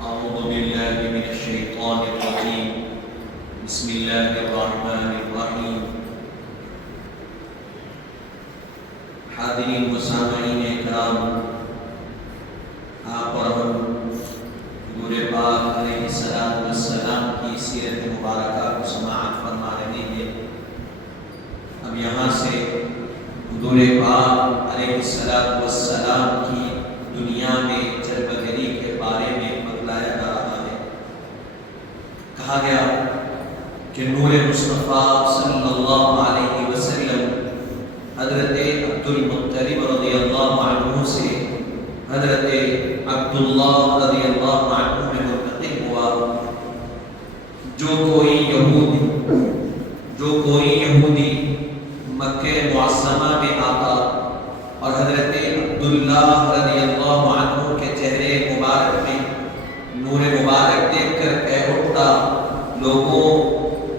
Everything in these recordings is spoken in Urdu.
أعوذ بالله من الشيطان الرجيم بسم الله الرحمن الرحیم. حاضرین و سامعین کرام، آپ اور ہم حضور پاک علیہ السلام کی سیرت مبارکہ کو سماعت فرما رہے ہیں. اب یہاں سے حضور پاک علیہ السلام کی دنیا میں چلبگری کے بارے میں بتلایا جا رہا ہے. کہا گیا کہ نور مصطفیٰ صلی اللہ علیہ وسلم حضرت عبد المطلب رضی اللہ عنہ سے حضرت عبداللہ رضی اللہ عنہ میں منتقل ہوا. جو کوئی یہودی مکہ معظمہ میں آتا اور حضرت عبداللہ رضی اللہ عنہ کے چہرے مبارک میں نور مبارک دیکھ کر کہہ اٹھتا، لوگوں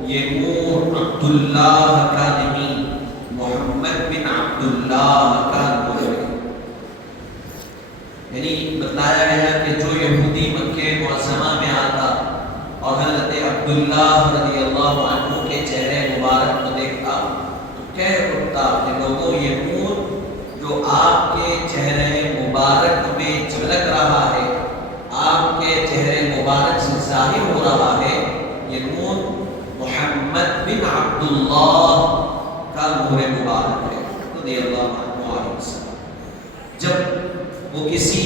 یہ نور عبداللہ کا نہیں، محمد بن عبداللہ کا نور ہے. یعنی بتایا گیا کہ جو یہودی مکہ معظمہ میں آتا اور حضرت عبداللہ رضی اللہ عنہ کے چہرے مبارک کو دیکھتا تو کہہ اٹھتا کہ لوگوں یہ نور جو آپ کے چہرے مبارک میں جھلک رہا ہے، آپ کے چہرے مبارک سے ظاہر ہو رہا ہے، یہ نور محمد بن عبداللہ کا نور مبارک ہے رضی اللہ عنہ علیہ السلام. جب وہ کسی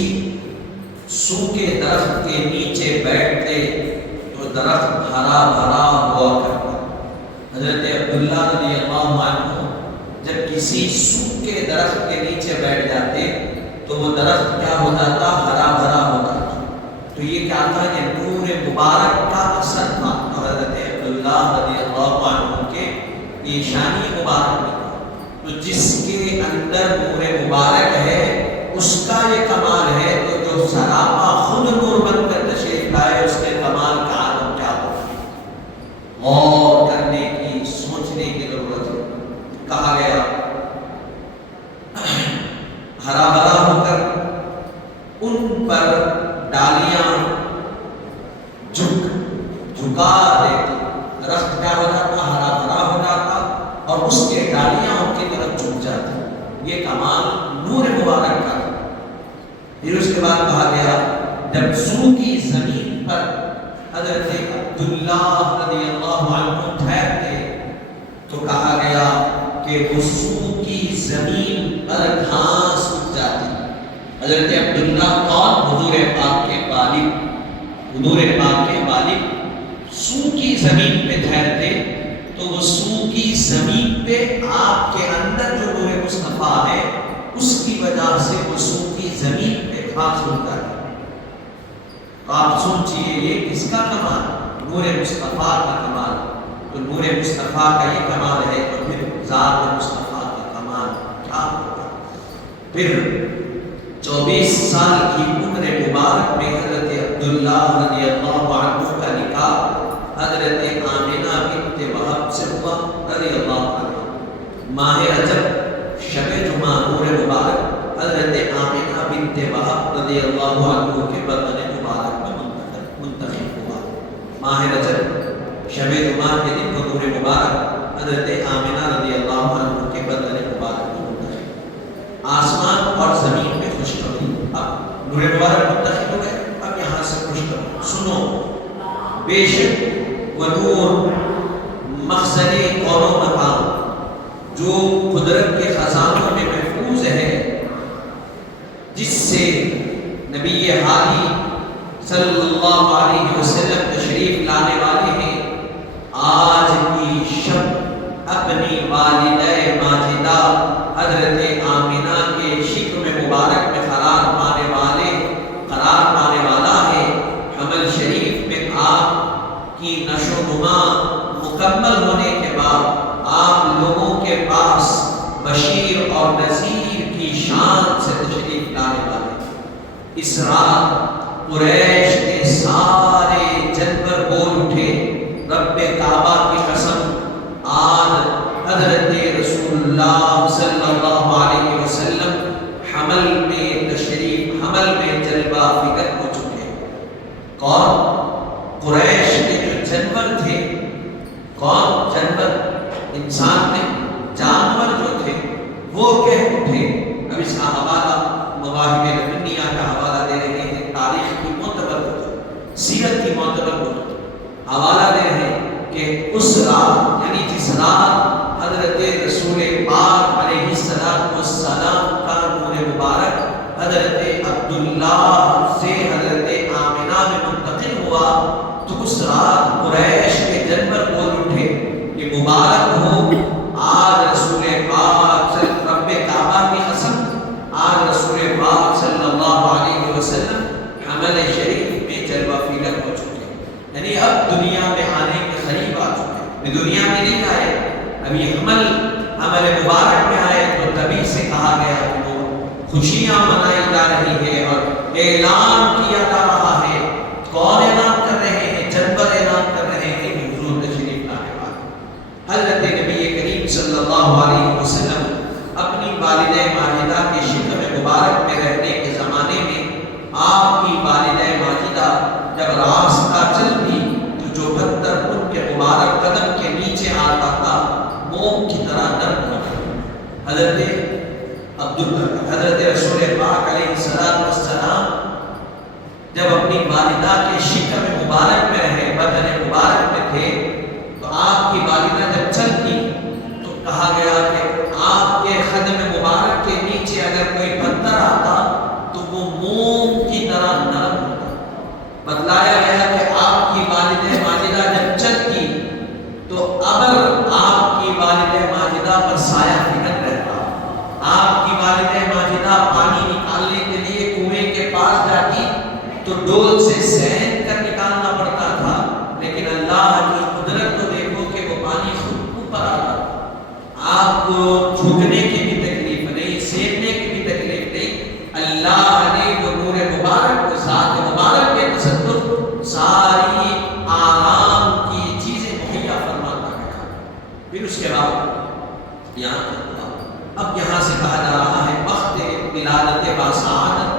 سوکھے درخت کے نیچے بیٹھتے تو درخت ہرا بھرا ہوا کرتا. حضرت عبداللہ رضی اللہ عنہ جب کسی سوکھے درخت کے نیچے بیٹھ جاتے تو وہ درخت کیا ہو جاتا؟ ہرا بھرا ہو جاتا. تو یہ کیا تھا؟ یہ نور مبارک کا اثر تھا. حضرت عبداللہ رضی اللہ عنہ کے یہ شانی مبارک تھا. تو جس کے اندر نور مبارک ہے اس کا یہ کمال ہے. تو جو سراپا خود نور بن کر تشریف لائے اس کے کمال کا عالم کیا ہوگا؟ غور کرنے کی، سوچنے کی ضرورت ہے. کہا گیا ہرا بھرا ہو کر ان پر ڈالیاں جھکا دیتی. درخت کیا ہو جاتا؟ ہرا بھرا ہو جاتا اور اس کے ڈالیاں ان کی طرف جھک جاتی. یہ کمال نور مبارک کا. پھر اس کے بعد کہا گیا جب سو کی زمین پر حضرت عبداللہ رضی اللہ عنہ ٹھہرتے تو کہا گیا کہ وضو کی زمین پر گھاس اگ جاتی. حضرت عبداللہ کون؟ حضور پاک کے والد. حضور پاک کے والد سو کی زمین پہ ٹھہرتے تو وہ سو کی زمین پہ آپ کے اندر جو نور مصطفیٰ ہے اس کی وجہ سے وہ سو کی زمین پہ گھاس اگتا ہے. آپ سوچئے یہ کس کا کمال؟ نور مصطفیٰ کا کمال. تو نور مصطفیٰ کا یہ کمال ہے تو پھر ذات مصطفیٰ کا کمال کیا ہوگا؟ پھر 24 سال کی عمر مبارک میں حضرت عبداللہ رضی اللہ عنہ کا نکاح حضرت آمنہ بنت وہب سے ہوا رضی اللہ عنہ. ماہ رجب شب جمعہ نور مبارک حضرت آمنہ بنت وہب رضی اللہ عنہ کے بدن مبارک میں منتخب ہوا. ماہ رجب شب جمعہ کے دن کو نور مبارک حضرت آمنہ رضی اللہ عنہ کے بدن مبارک میں منتخب. آسمان اور زمین میں خوشخبری. اب نور مبارک منتخب ہو گئے. اب یہاں سے خوشخبری سنو. بے شک وہ نور مخزن کون و مکان جو قدرت کے خزانوں میں محفوظ ہے، جس سے نبی ہادی صلی اللہ علیہ وسلم تشریف لانے والے ہیں، آج کی شب اپنی والدہ ماجدہ حضرت آمنہ کے شکم مبارک میں قرار پانے والا ہے. حمل شریف میں آپ کی نشو و نما مکمل ہونے کے بعد آپ لوگوں کے پاس بشیر اور نذیر کی شان سے تشریف لانے والے. اس رات قریش کے سارے جانور بول اٹھے، رب کعبہ کی قسم آج حضرت رسول اللہ صلی اللہ علیہ وسلم حمل میں جلوہ فکر ہو چکے. کون؟ قریش کے جو جانور تھے، کون جانور؟ انسان نے، جانور جو تھے وہ کہہ اٹھے. اب اس کا حوالہ مواہب لدنیہ کا حوالہ دے رہے ہیں، تاریخ کی معتبر کتب، سیرت کی معتبر کتب حوالہ دے رہے ہیں کہ اس رات، یعنی جس رات حضرت رسول پاک علیہ السلام کا نور مبارک حضرت عبداللہ سے حضرت آمنہ میں منتقل ہوا، تو اس رات قریش کے جانور بول اٹھے کہ مبارک ہو آج رسول پاک رب کعبہ کی قسم، آج رسول پاک صلی اللہ علیہ وسلم حمل شریف میں جلوہ فیلر ہو چکے، یعنی اب دنیا میں آنے کے قریب آ چکے. دنیا میں نہیں آئے، ابھی حمل مبارک میں آئے، تو تبھی سے کہا گیا کہ وہ خوشیاں منائی جا رہی ہے اور اعلان کیا جا رہا ہے. کون اعلان کر رہے ہیں؟ جانور اعلان کر رہے ہیں کہ حضور تشریف لانے والے. حضرت نبی کریم صلی اللہ علیہ وسلم اپنی والدہ ماجدہ کے شکم مبارک میں رہنے کے زمانے میں آپ کی والدہ ماجدہ جب راستہ چلتی تو جو پتھر ان کے مبارک قدم کے نیچے آتا تھا موم کی طرح نرم ہوتا. حضرت رسول پاک علیہ السلام جب اپنی والدہ کے شکم مبارک میں رہے، بدن مبارک میں تھے، تو آپ کی والدہ جب چلتی تو کہا گیا کہ آپ کے قدم مبارک کے نیچے اگر کوئی پتھر آتا تو وہ موم کی طرح نرم ہوتا. بتلایا گیا کہ آپ کی والدہ ماجدہ جب چلتی تو اگر آپ کی والدہ ماجدہ پر سایہ فکر رہتا، آپ کی والدہ ماجدہ پانی نکالنے کے لیے کنویں کے پاس جاتی تو ڈول سے سین کر نکالنا پڑتا تھا، لیکن اللہ کی قدرت کو دیکھو کہ وہ پانی خود اوپر آتا. آپ کو جھکنے کی بھی تکلیف نہیں، سیننے کی بھی تکلیف نہیں. اللہ نے وہ نور مبارک کو، ذات مبارک کے تصدق ساری آرام کی چیزیں مہیا فرماتا گیا. پھر اس کے بعد یہاں تک ہوا. اب یہاں سے کہا جا رہا ہے وقت ولادت باسعادت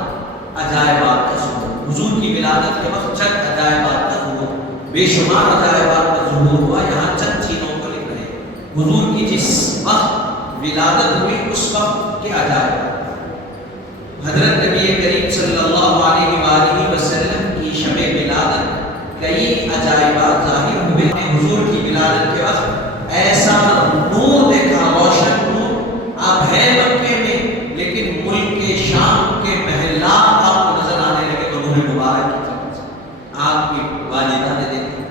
عجائبات کا ظہور. حضور کی ولادت کے وقت چند عجائبات کا ظہور، بے شمار عجائبات کا ظہور ہوا. یہاں چند چیزوں کو لکھ رہے ہیں. حضور کی جس وقت ولادت ہوئی اس وقت کے عجائبات. حضرت نبی کریم صلی اللہ علیہ وآلہ وسلم کی شب ولادت کئی عجائبات ظاہر ہوئے. حضور کی ولادت کے وقت ایسا نور دیکھا، روشن نور. آپ ہیں مکے میں لیکن ملک شام کے محلات آپ کو نظر آنے لگے تو نور مبارک کی طرف سے آپ کی والدہ نے دیکھا.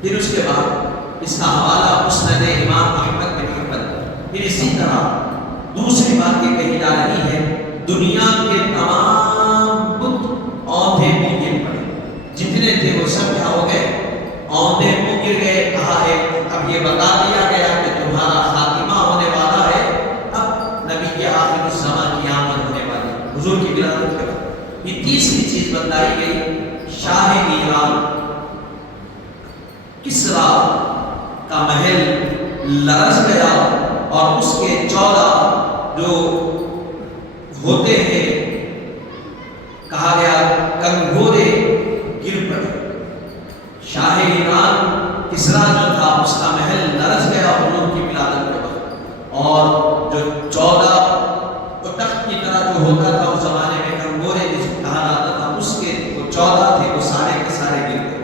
پھر اس کے بعد اس کا حوالہ مسند امام احمد بن حنبل. پھر اسی طرح دوسری بات یہ کہی جا رہی ہے دنیا کے تمام بت اوندھے منہ گر پڑے، جتنے تھے وہ سب کیا ہو گئے؟ اوندھے منہ گر گئے. کہا ہے اب یہ بتا دیا گیا کہ تمہارا خاتمہ ہونے والا ہے، اب نبی کے آخر الزمان کی آمد ہونے والی. حضور کی ولادت کے بعد یہ تیسری چیز بتائی گئی، شاہ ایران کسریٰ کا محل لرز گیا اور اس کے 14 جو ہوتے ہیں کہا گیا کنگورے گر پڑے. شاہ ایران کسریٰ جو تھا اس کا محل لرز گیا حضور کی ولادت کے وقت، اور جو 14 تخت کی طرح جو ہوتا تھا اس زمانے میں کنگورے جس کو کہا جاتا تھا، اس کے وہ 14 تھے وہ سارے کے سارے گر گئے.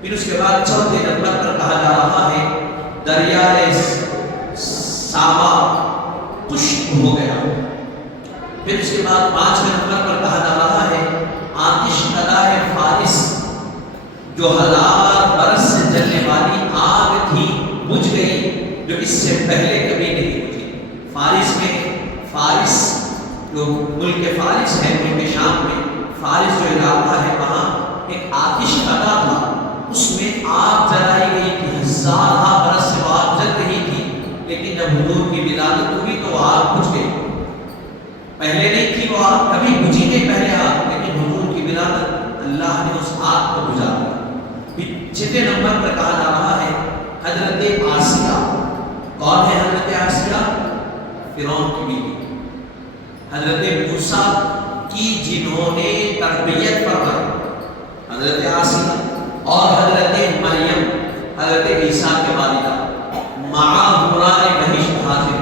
پھر اس کے بعد چوتھے نمبر پر کہا جا رہا ہے دریائے ساوا خشک ہو گیا. پھر اس کے بعد 5ویں نمبر پر کہا جا رہا ہے آتش کدہ فارس، جو 1000 برس سے جلنے والی آگ تھی بجھ گئی، جو اس سے پہلے کبھی نہیں بجھی. فارس میں، فارس جو ملک فارس ہے، ملک شام میں فارس جو علاقہ ہے وہاں ایک آتش کدہ تھا، اس میں آگ جلائی گئی تھی. 1000 برس سے آگ جل رہی تھی، لیکن جب حضور کی ولادت ہوئی تو وہ آگ بجھ گئی. پہلے نہیں تھی وہ آگ، کبھی بجھی نہیں پہلے آگ، لیکن حضور کی ولادت اللہ نے اس آگ کو بجھا دیا. چھٹے نمبر پر کہا جا رہا ہے حضرت آسیہ. کون ہے حضرت آسیہ؟ فرعون کی بیوی، حضرت موسیٰ کی جنہوں نے تربیت فرمائی. حضرت آسیہ اور حضرت مریم حضرت عیسیٰ کے والدہ مع قرآن بہشت حاضر.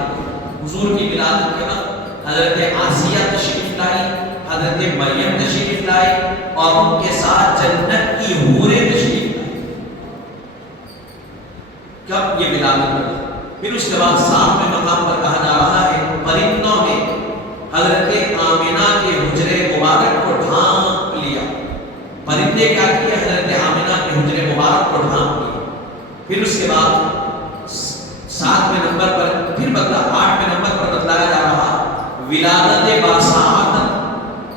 حضور کی ولادت کے وقت حضرت آسیہ تشریف لائی، حضرت مریم تشریف لائی اور ان کے ساتھ جنت کی حوریں تشریف لائی. کب یہ ولادت ہوئی؟ پھر اس کے بعد 7ویں مقام پر کہا جا رہا ہے پرندوں نے حضرت آمنہ کے حجرے مبارک کو ڈھانپ لیا. پرندے کیا کیا؟ حضرت آمنہ کے حجرے مبارک کو ڈھانپ لیا. پھر اس کے بعد 7ویں نمبر پر پھر 8ویں نمبر پر بتلایا جا رہا ولادت باسعادت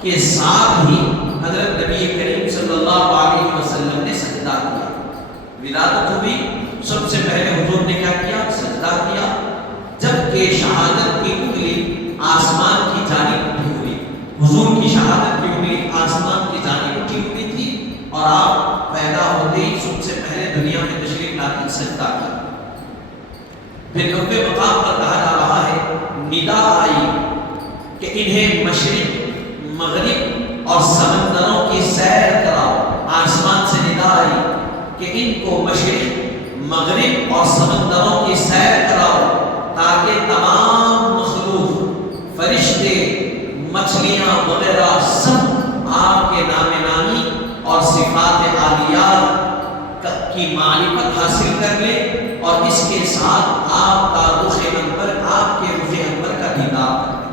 کے ساتھ ہی حضرت نبی کریم صلی اللہ علیہ وسلم نے سجدہ کیا. ولادت ہوئی، سب سے پہلے حضور نے کیا کیا؟ سجدہ کیا. جبکہ شہادت کی انگلی آسمان کی جانب اٹھی ہوئی، حضور کی شہادت کی انگلی آسمان کی جانب اٹھی ہوئی تھی اور آپ پیدا ہوتے ہی سب سے پہلے دنیا میں تشریف لاتے سجدہ کیا. پھر 9ویں مقام پر کہا جا رہا ہے ندا آئی کہ انہیں مشرق مغرب اور سمندروں کی سیر کراؤ. آسمان سے ندا آئی کہ ان کو مشرق مغرب اور سمندروں کی سیر کراؤ تاکہ تمام مخلوق فرشتے مچھلیاں وغیرہ سب آپ کے نام نامی اور صفات عالیہ کی معرفت حاصل کر لیں اور اس کے ساتھ آپ کا رخ انور، آپ کے رخ انور کا دیدار کر لیں.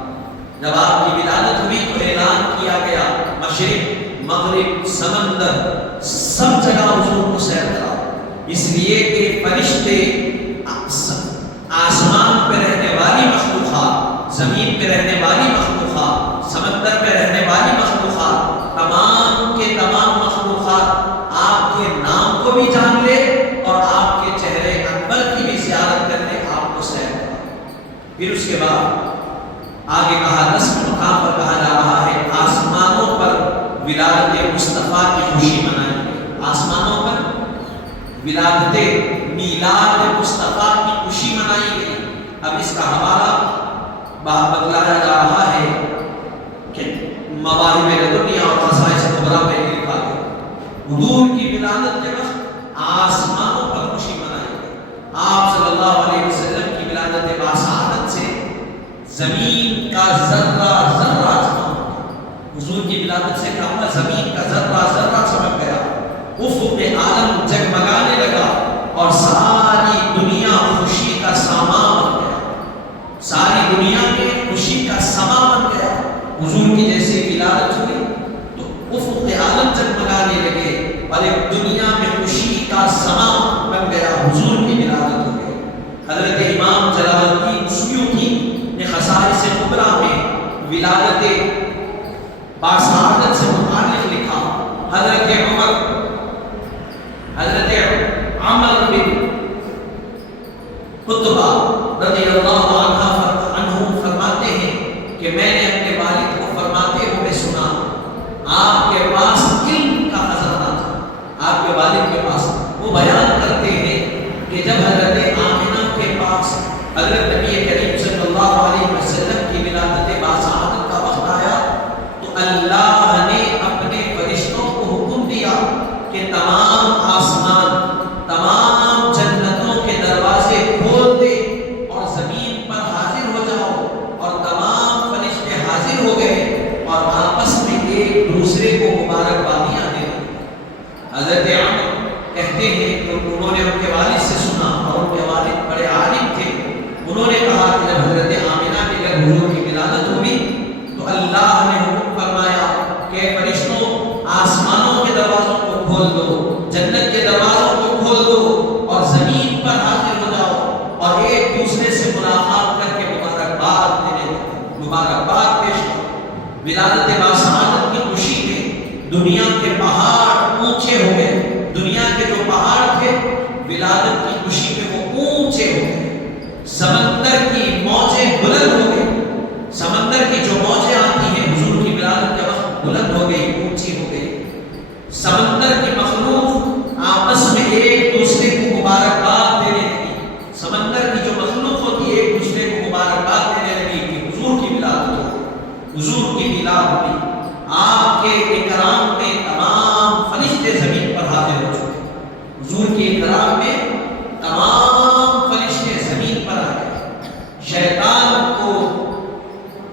جب آپ کی ولادت ہوئی تو اعلان کیا گیا مشرق مغرب سمندر سب جگہ حضور کو سیر کراؤ. اس لیے کہ فرشتے آسمان پہ رہنے والی مخلوقات، زمین پہ رہنے والی مخلوقات، سمندر پہ رہنے والی مخلوقات، تمام کے تمام مخلوقات آپ کے نام کو بھی جان لے اور آپ کے چہرے انور کی بھی زیارت کر لے، آپ کو سیر کریں. پھر اس کے بعد آگے کہا 10 مقام پر کہا جا رہا ہے آسمانوں پر ولادت مصطفیٰ کی خوشی منائی گئی. آسمانوں پر ولادت میلاد مصطفیٰ کی خوشی منائی گئی. اب اس کا حوالہ بتلایا جا رہا ہے کہ مواہب لدنیہ اور خصائص کبریٰ میں لکھا ہے حضور کی ولادت کے وقت آسمانوں پر خوشی منائی گئی. آپ صلی اللہ علیہ وسلم کی ولادت باسعادت سے زمین کا ذرہ ذرہ چمک، حضور کی ولادت سے کیا ہوا؟ زمین کا ذرہ ذرہ چمک گیا، افق عالم جگمگانے لگا اور ساری دنیا خوشی کا سامان بن گیا. ساری دنیا میں خوشی کا سامان بن گیا. حضور کی جیسے ولادت ہوئی تو افق عالم جگمگانے لگے اور ایک دنیا میں خوشی کا سامان بن گیا. حضور کی ولادت ہو گئی. حضرت امام جلال الدین سیوطی نے خصائص کبریٰ میں ولادت باسعادت سے متعلق لکھا. حضرت عمر بن قطبہ رضی اللہ عنہ فرماتے ہیں کہ میں نے اپنے والد کو فرماتے ہوئے سنا آپ کے پاس علم کا خزانہ تھا. آپ کے والد کے پاس وہ بیان کرتے ہیں کہ جب حضرت آمنہ کے پاس حضرت نبی کریم صلی اللہ علیہ وسلم کی ولادت باسعادت کا وقت آیا تو اللہ نے اپنے فرشتوں کو حکم دیا کہ تمام آسمان، تمام جنتوں کے دروازے کھول دے اور زمین پر حاضر ہو جاؤ. اور تمام فرشتے حاضر ہو گئے اور آپس میں ایک دوسرے کو مبارکبادیاں دے رہے. حضرت عمر کہتے ہیں کہ انہوں نے ان کے والد سے سنا اور ان کے والد بڑے عالم تھے. انہوں نے کہا کہ جب حضرت آمنہ کے گھر حضور کی ولادت ہوئی تو اللہ نے حکم فرمایا کہ فرشتوں آسمانوں کے دروازوں کو کھول دو، جنت کے دروازوں کو کھول دو اور زمین پر حاضر ہو جاؤ اور ایک دوسرے سے ملاقات کر کے مبارکباد پیش کرو. ولادت باسعادت کی خوشی میں دنیا کے پہاڑ اونچے ہو گئے. دنیا کے جو پہاڑ تھے ولادت کی خوشی میں وہ اونچے ہو گئے. سمندر کی موجیں بلند ہو گئی. سمندر کی جو موجیں آتی ہیں حضور کی ولادت کے وقت بلند ہو گئی، اونچی ہو گئی. سمندر کی مخلوق آپس میں ایک دوسرے کو مبارکباد دینے لگی. سمندر کی جو مخلوق ہوتی ہے ایک دوسرے کو مبارکباد دینے لگی کہ حضور کی ولادت ہو، حضور کی ولادت ہوئی. آپ کے اکرام میں تمام فرشتے زمین پر حضور کی اقرار میں تمام فرشتے زمین پر آ گئے، شیطان کو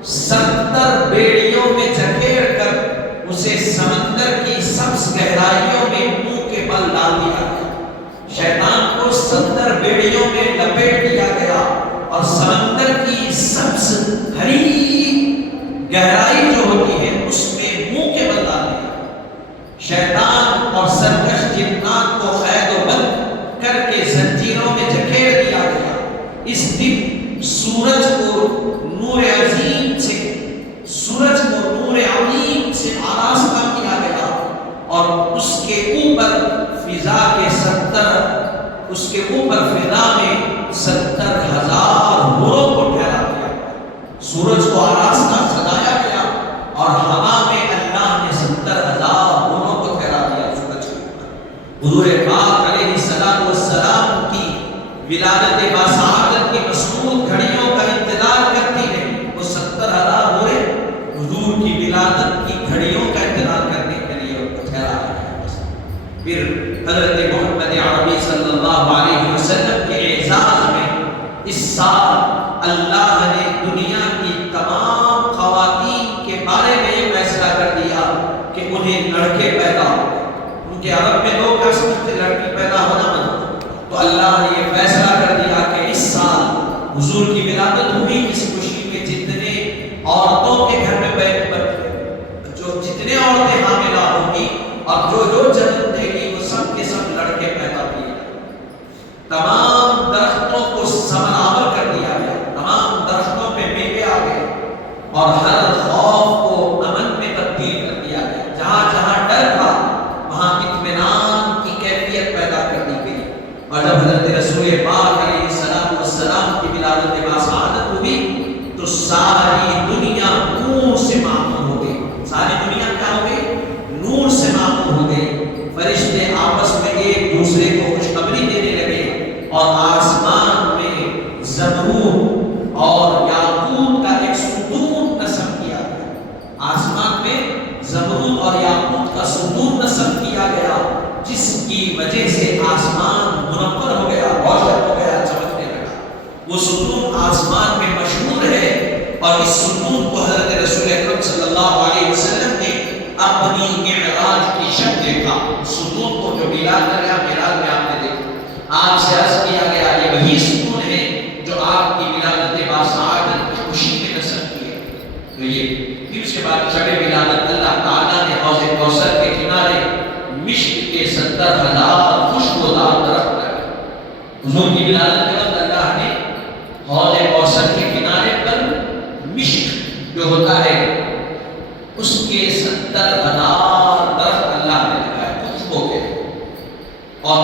70 بیڑیوں میں جکیڑ کر اسے سمندر کی سبز گہرائیوں میں منہ کے بل ڈال دیا گیا۔ شیطان کو 70 بیڑیوں میں لپیٹ دیا گیا اور سمندر کی سبز ہری گہرائی جو ہوتی ہے اس میں منہ کے بل ڈال دیا۔ شیطان اور سرکش جنات کو قید و بند کر کے زنجیروں میں جکیڑ دیا گیا۔ اس دن سورج کو نور عظیم سے آراستہ کیا گیا اور اس کے اوپر فضا میں 70,000 حوروں کو ٹھہرا دیا۔ سورج کو آراستہ سجایا گیا اور ہوا میں اللہ نے 70,000 حوروں کو ٹھہرا دیا سورج کے اوپر۔ حضور پاک علیہ الصلوۃ والسلام کی ولادت باسعادت کی مسعود گھڑیوں کا انتظار کرتی ہے، وہ 70,000 حوریں حضور کی ولادت کی گھڑیوں کا انتظار کرنے کے لیے ان کو ٹھہرا دیا۔ پھر حضرت محمد عربی صلی اللہ علیہ وسلم کے اعزاز میں اس سال اللہ نے دنیا کی تمام خواتین کے بارے میں یہ فیصلہ کر دیا کہ انہیں لڑکے پیدا ہو۔ ان کے عرب میں لوگ کہہ سکتے لڑکی پیدا ہونا مت، تو اللہ نے یہ فیصلہ کر دیا کہ اس سال حضور کی ولادت ہوئی، اس خوشی میں جتنے عورتوں کے گھر میں جتنے عورتیں حاملہ ہوں گی اور جو جنم دے گی وہ سب کے سب لڑکے پیدا کیے۔ تمام درختوں کو ثمرآور کر دیا گیا، تمام درختوں پہ میوے آ گئے اور ہر خوف کو امن میں تبدیل کر دیا گیا۔ جہاں جہاں ڈر تھا وہاں اطمینان کی کیفیت پیدا کر دی گئی۔ اور جب حضرت رسول پاک علیہ السلام والسلام کی ولادت باسعادت ہوئی تو ساری دنیا نور سے معمور ہو گئی۔ ساری دنیا کیا ہو گئی؟ نور سے معمور ہو گئی۔ فرشتے آپس میں ایک دوسرے کو خوشخبری دینے لگے اور آسمان میں زمرد اور یاقوت کا ایک ستون نصب کیا گیا۔ آسمان میں زمرد اور یاقوت کا ستون نصب کیا گیا، جس کی وجہ سے آسمان منور ہو گیا، روشن ہو گیا، چمکنے لگا۔ وہ ستون آسمان میں مشہور ہے اور اس ستون کو حضرت رسول اکرم صلی اللہ علیہ وسلم نے اپنی معراج کی شب دیکھا۔ ستون کو جو میلاد کریا معراج میں آپ نے دیکھا، آپ سے عرض کیا گیا یہ وہی ستون ہے جو آپ کی ولادت باسعادت کی خوشی میں نصب کیے۔ تو یہ پھر اس کے بعد شب ولادت اللہ تعالیٰ نے حوض کوثر کے کنارے مشک کے 70,000 خوشبودار درخت لگائے۔ حضور کی ولادت کے وقت اللہ نے حوض کوثر کے کنارے پر مشک جو ہوتا ہے اس کے 70,000 درخت اللہ نے لگائے خوشبو کے، اور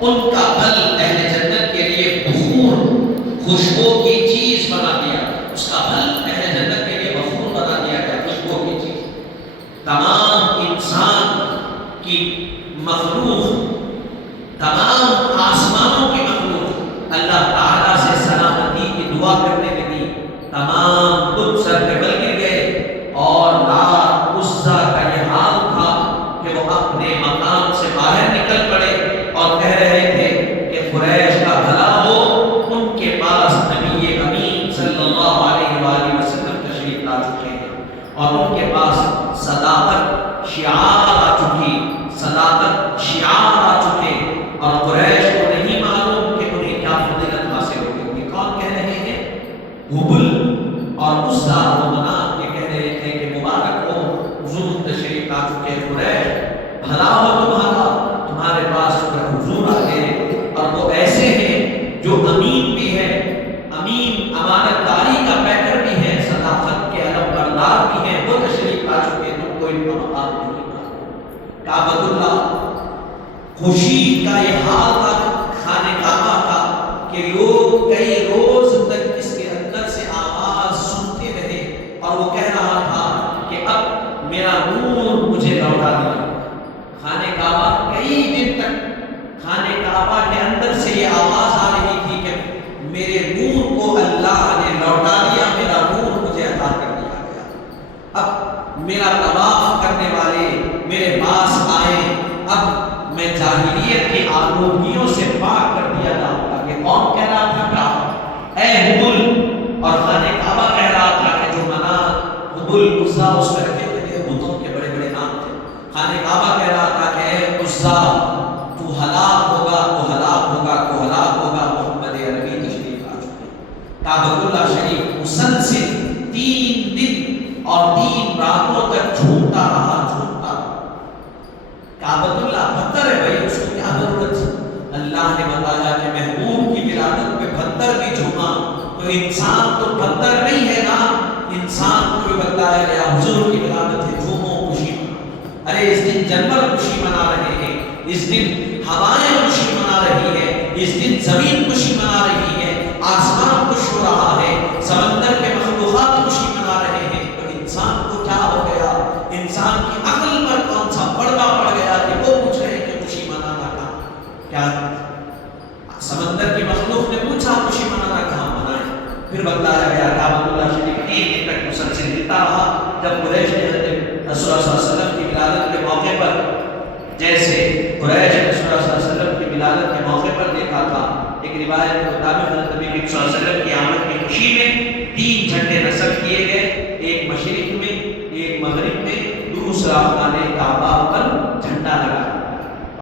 ان کا پھل اہل جنت کے لیے بخور، خوشبو کی چیز بنا دیا۔ اس کا پھل اہل جنت کے لیے بخور بنا دیا گیا، خوشبو کی چیز۔ تمام انسان کی مخلوق، تمام آسمانوں کی مخلوق اللہ تعالیٰ سے سلامتی کی دعا کرنے لگی۔ تمام بت سر پہ بل گر گئے اور لات عزا کا یہ حال تھا کہ وہ اپنے مقام سے باہر نکل پڑے اور کہہ رہے تھے کہ قریش کا بھلا ہو، ان کے پاس نبی امین صلی اللہ علیہ وآلہ وسلم تشریف لا چکے ہیں اور ان کے پاس صداقت شعار آ چکی، صداقت شعار آ چکے، اور قریش کو نہیں معلوم کہ انہیں کیا فضیلت حاصل ہوگی۔ یہ کون کہہ رہے ہیں؟ حبل اور عزا و منات یہ کہہ رہے تھے کہ مبارک ہو حضور تشریف لا چکے قریش، بھلا ہو تمہارا، تمہارے پاس حضور آ گئے، اور وہ ایسے ہیں جو امین بھی ہے، امین امانت داری کا پیکر بھی ہے، صداقت کے علم بردار بھی ہیں، وہ تشریف لا چکے، تم کو ان کا مقام نہیں معلوم۔ کعبۃ اللہ خوشی کا یہ حال تھا خانہ کعبہ کا کہ لوگ کئی روز تک اس کے اندر سے آواز سنتے رہے اور وہ کہہ رہا تھا کہ اب میرا نور مجھے لوٹا دیا۔ خانہ کعبہ کئی دن تک خانہ کعبہ کے اندر سے یہ آواز آ رہی تھی کہ میرے نور کو اللہ نے لوٹا دیا، میرا نور مجھے عطا کر دیا گیا۔ اب میرا طواف کرنے والے میرے پاس آئے، اب میں جا جاہلیت کی آلودگیوں سے پاک کر دیا جاؤں گا. یہ کون کہہ رہا تھا؟ کعبہ. اے حبل، اور خانہ کعبہ کہہ رہا تھا کہ جو منات حبل عزا اس میں رکھے ہوئے بتوں کے بڑے بڑے نام تھے. خانہ کعبہ کہہ رہا تھا کہ اے عزا تو ہلاک ہوگا، تو ہلاک ہوگا، تو ہلاک ہوگا، محمد عربی تشریف آ چکے. کعبۃ اللہ شریف مسلسل 3 دن اور 3 راتوں تک جھومتا رہا. کعبۃ اللہ پتھر ہے بھائی، اس کو کیا ضرورت ہے؟ اللہ نے بتایا کہ محبوب کی ولادت پہ پتھر بھی جھوما، تو انسان تو پتھر نہیں ہے نا. انسان کو بھی بتایا گیا حضور کی ولادت ہے، جھومو خوشی مناؤ. ارے اس دن جانور خوشی منا رہے ہیں، اس دن ہوائیں خوشی منا رہی ہے، اس دن زمین خوشی منا رہی ہے، آسمان خوش ہو رہا ہے، سمندر کے مخلوقات خوشی منا رہے ہیں. تو انسان کو کیا ہو گیا؟ انسان کی عقل پر کون سا پردہ پڑ گیا کہ وہ پوچھ رہے ہیں کہ خوشی منانا کہاں؟ کیا سمندر کی مخلوق نے پوچھا خوشی منانا کہاں منائے؟ پھر بتلایا گیا کعبۃ اللہ شریف 3 دن تک مسلسل ہلتا رہا. جب قریش نے حضرت رسول اللہ صلی اللہ علیہ وسلم کی ولادت کے موقع پر، جیسے قریش نے رسول اللہ صلی اللہ علیہ وسلم کی ولادت کے موقع پر دیکھا تھا، ایک روایت کے مطابق حضرت نبی کریم صلی اللہ علیہ وسلم کی آمد کی خوشی میں 3 جھنڈے نصب کیے گئے، ایک مشرق میں، ایک مغرب میں، دوسرا خانہ